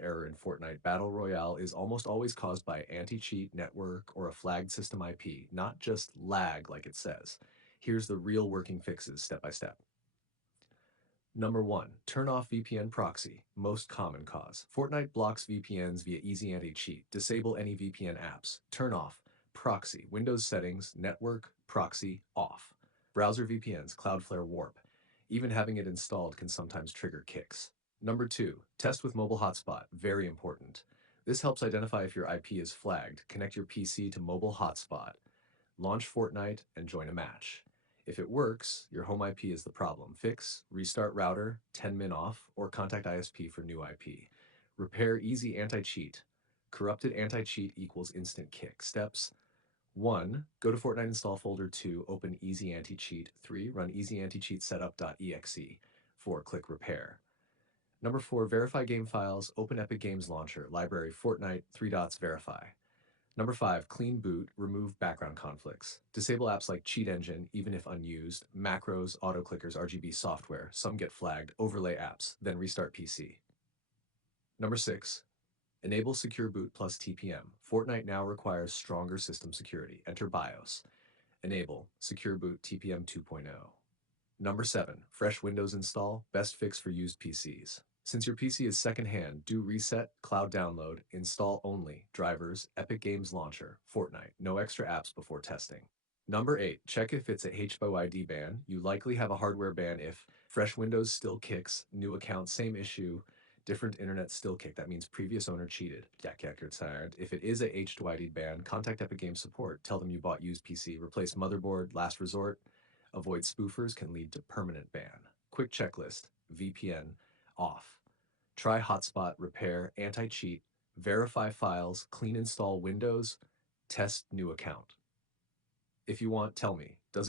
error in Fortnite Battle Royale is almost always caused by anti-cheat network or a flagged system IP, not just lag like it says. Here's the real working fixes step by step. Number 1. Turn off VPN proxy, most common cause. Fortnite blocks VPNs via easyanticheat. Disable any VPN apps. Turn off proxy, Windows settings, network, proxy, off. Browser VPNs, Cloudflare Warp. Even having it installed can sometimes trigger kicks. Number 2. Test with mobile hotspot, very important. This helps identify if your IP is flagged. Connect your PC to mobile hotspot. Launch Fortnite and join a match. If it works, your home IP is the problem. Fix, restart router, 10-min off, or contact ISP for new IP. Repair easy anti-cheat. Corrupted anti-cheat equals instant kick. Steps: 1. Go to Fortnite install folder. 2. Open easy anti-cheat. 3. Run easyanticheat setup.exe. 4. Click repair. Number 4. Verify game files. Open Epic Games Launcher. Library Fortnite. 3 dots verify. Number 5, clean boot, remove background conflicts. Disable apps like Cheat Engine, even if unused, macros, auto-clickers, RGB software, some get flagged, overlay apps, then restart PC. Number 6, enable secure boot plus TPM. Fortnite now requires stronger system security. Enter BIOS. Enable secure boot TPM 2.0. Number 7, fresh Windows install, best fix for used PCs. Since your PC is secondhand, do reset, cloud download, install only, drivers, Epic Games Launcher, Fortnite, no extra apps before testing. Number 8, check if it's a HWID ban. You likely have a hardware ban if fresh Windows still kicks, new account, same issue, different internet still kick. That means previous owner cheated. If it is a HWID ban, contact Epic Games support. Tell them you bought used PC, replace motherboard, last resort. Avoid spoofers can lead to permanent ban. Quick checklist, VPN, off. Try hotspot, repair, anti-cheat, verify files, clean install Windows, test new account. If you want, tell me, does it